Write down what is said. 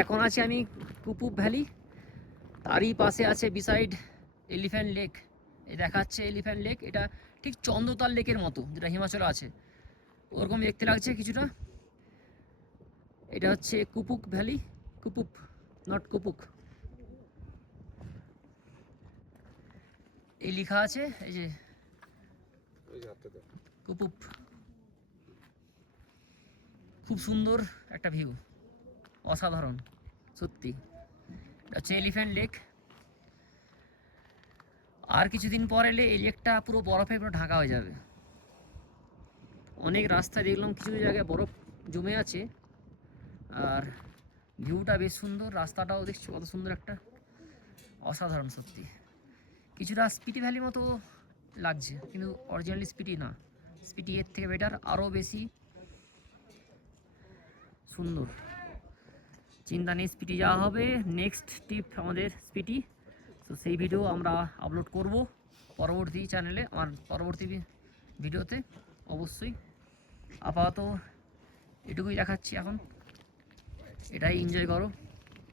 এখন আছি আমি কুপুপ ভ্যালি, তারই পাশে আছে বিসাইড এলিফ্যান্ট লেক। এই দেখাচ্ছে এলিফ্যান্ট লেক, এটা ঠিক চন্দ্রতাল লেকের মতো যেটা হিমাচলে আছে, ওরকম দেখতে লাগছে কিছুটা। এটা হচ্ছে কুপুক ভ্যালি, কুপুপ নট কুপুক। এই লেখা আছে এই যে কুপুপ। খুব সুন্দর একটা ভিউ, অসাধারণ সত্যি। এটা হচ্ছে এলিফ্যান্ট লেক। আর কিছুদিন পর এলে এই লেকটা পুরো বরফে পুরো ঢাকা হয়ে যাবে। অনেক রাস্তায় দেখলাম কিছু জায়গায় বরফ জমে আছে, আর ভিউটা বেশ সুন্দর, রাস্তাটাও দেখছি কত সুন্দর একটা, অসাধারণ সত্যি। কিছুটা স্পিটি ভ্যালির মতো লাগছে, কিন্তু অরিজিনালি স্পিটি না, স্পিটি এর থেকে বেটার, আরও বেশি সুন্দর। চিন্তা নেই, স্পিটি যাওয়া হবে। নেক্সট ট্রিপ আমাদের স্পিটি, তো সেই ভিডিও আমরা আপলোড করব পরবর্তী চ্যানেলে, আমার পরবর্তী ভিডিওতে অবশ্যই। আপাতত এটুকুই দেখাচ্ছি এখন, এটাই এনজয় করো।